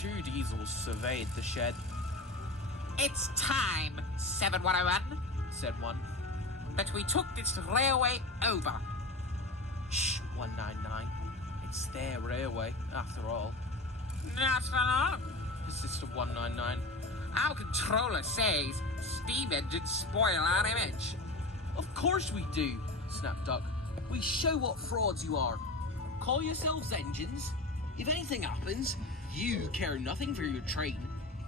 two diesels surveyed the shed. It's time, 7101, said one. that we took this railway over. Shh, 199. It's their railway, after all, Not for long. persisted 199. Our controller says steam engines spoil our image. Of course we do, snapped Duck. We show what frauds you are. Call yourselves engines. If anything happens, you care nothing for your train.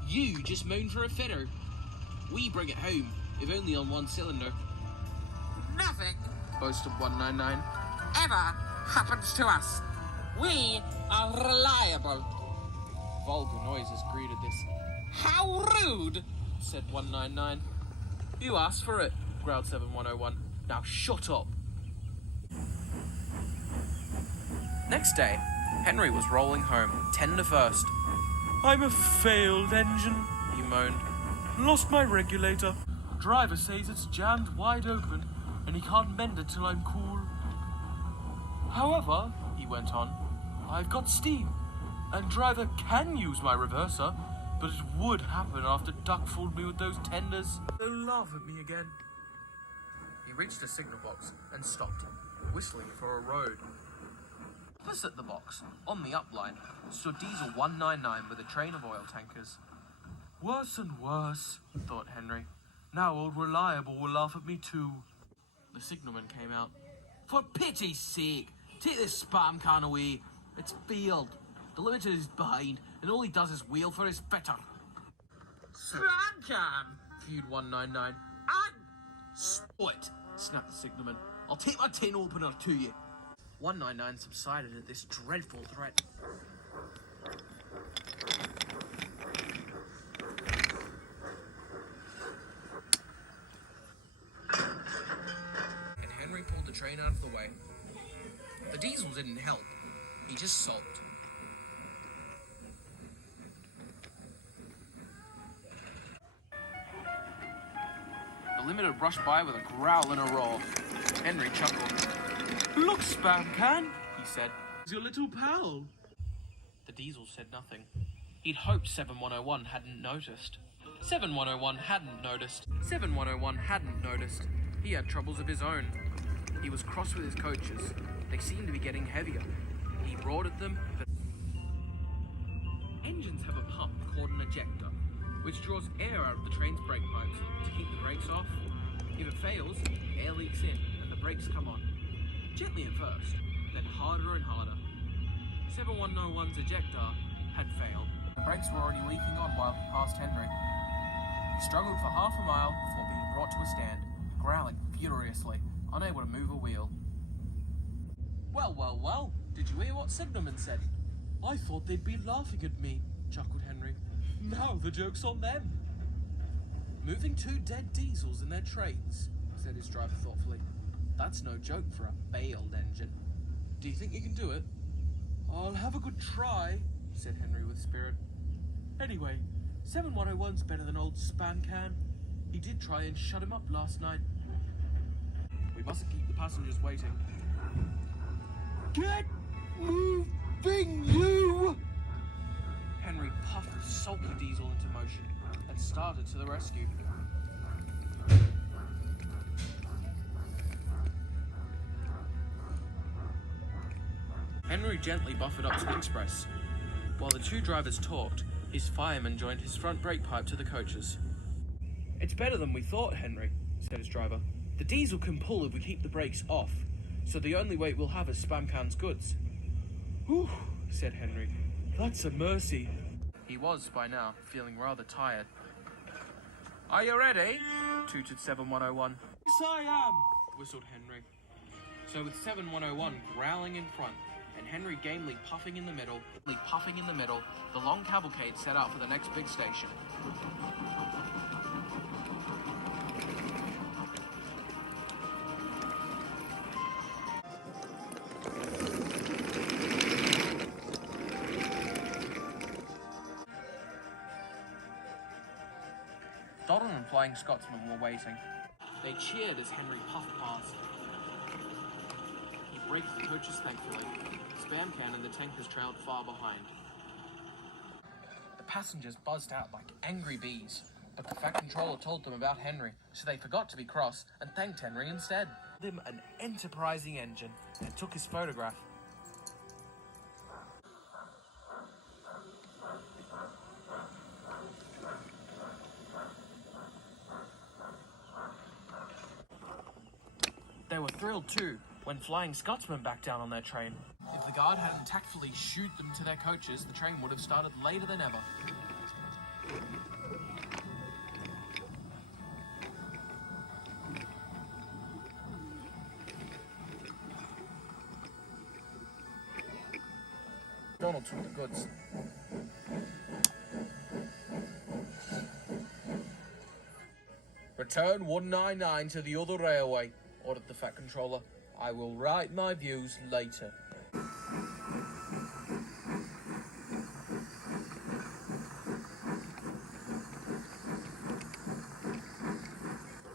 You just moan for a fitter. We bring it home, if only on one cylinder. Nothing Boasted 199. ever happens to us. We are reliable. Vulgar noises greeted this. How rude! Said 199. You asked for it, growled 7101. Now shut up. Next day, Henry was rolling home, tender first. I'm a failed engine, he moaned. Lost my regulator. Driver says it's jammed wide open, and he can't mend it till I'm cool. However, he went on, I've got steam, and driver can use my reverser, but it would happen after Duck fooled me with those tenders. They'll laugh at me again. He reached a signal box and stopped, whistling for a road. Opposite the box, on the upline, stood Diesel 199 with a train of oil tankers. Worse and worse, thought Henry. Now old Reliable will laugh at me too. The signalman came out. For pity's sake, take this spam can away. It's failed. The limiter is behind, and all he does is wheel for his fitter. Spam can! Feud 199. What? Snapped the signalman. I'll take my tin opener to you. 199 subsided at this dreadful threat. And Henry pulled the train out of the way. The diesel didn't help. He just sulked. The limiter brushed by with a growl and a roar. Henry chuckled. Look, Spam Can, he said. It's your little pal. The diesel said nothing. He'd hoped 7101 hadn't noticed. 7101 hadn't noticed. 7101 hadn't noticed. He had troubles of his own. He was cross with his coaches. They seemed to be getting heavier. He roared at them, but... Engines have a pump called an ejector, which draws air out of the train's brake pipes to keep the brakes off. If it fails, air leaks in and the brakes come on. Gently at first, then harder and harder. 7101's ejector had failed. The brakes were already leaking on while he passed Henry. He struggled for half a mile before being brought to a stand, growling furiously, unable to move a wheel. Well, did you hear what Signalman said? I thought they'd be laughing at me, chuckled Henry. Now the joke's on them. Moving two dead diesels in their trains, said his driver thoughtfully. That's no joke for a failed engine. Do you think you can do it? I'll have a good try, said Henry with spirit. Anyway, 7101's better than old Span Can. He did try and shut him up last night. We mustn't keep the passengers waiting. Get moving, you! Henry puffed the sulky diesel into motion and started to the rescue. Henry gently buffered up to the express. While the two drivers talked, his fireman joined his front brake pipe to the coaches. It's better than we thought, Henry, said his driver. The diesel can pull if we keep the brakes off, so the only weight we'll have is Spam Can's goods. Whew, said Henry. That's a mercy. He was, by now, feeling rather tired. Are you ready? Tooted 7101. Yes, I am, whistled Henry. So with 7101 growling in front, and Henry gamely puffing in the middle, the long cavalcade set out for the next big station. Doddle and Flying Scotsman were waiting. They cheered as Henry puffed past. He braked the coaches thankfully. Spam Can and the tankers trailed far behind. passengers buzzed out like angry bees. But the Fat Controller told them about Henry, so they forgot to be cross and thanked Henry instead. Him an enterprising engine and took his photograph. They were thrilled too when Flying Scotsman backed down on their train. If the guard hadn't tactfully shooed them to their coaches, the train would have started later than ever. Donald took the goods. Return 199 to the other railway, ordered the Fat Controller. I will write my views later.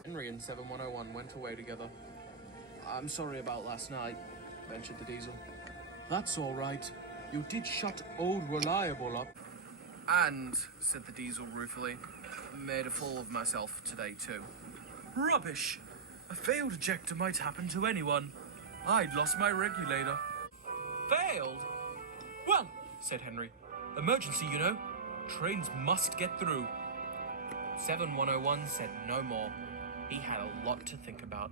Henry and 7101 went away together. I'm sorry about last night, ventured the Diesel. That's all right. You did shut Old Reliable up. And, said the Diesel ruefully, made a fool of myself today too. Rubbish! A failed ejector might happen to anyone. I'd lost my regulator. Failed? Well, said Henry. Emergency, you know. Trains must get through. 7101 said no more. He had a lot to think about.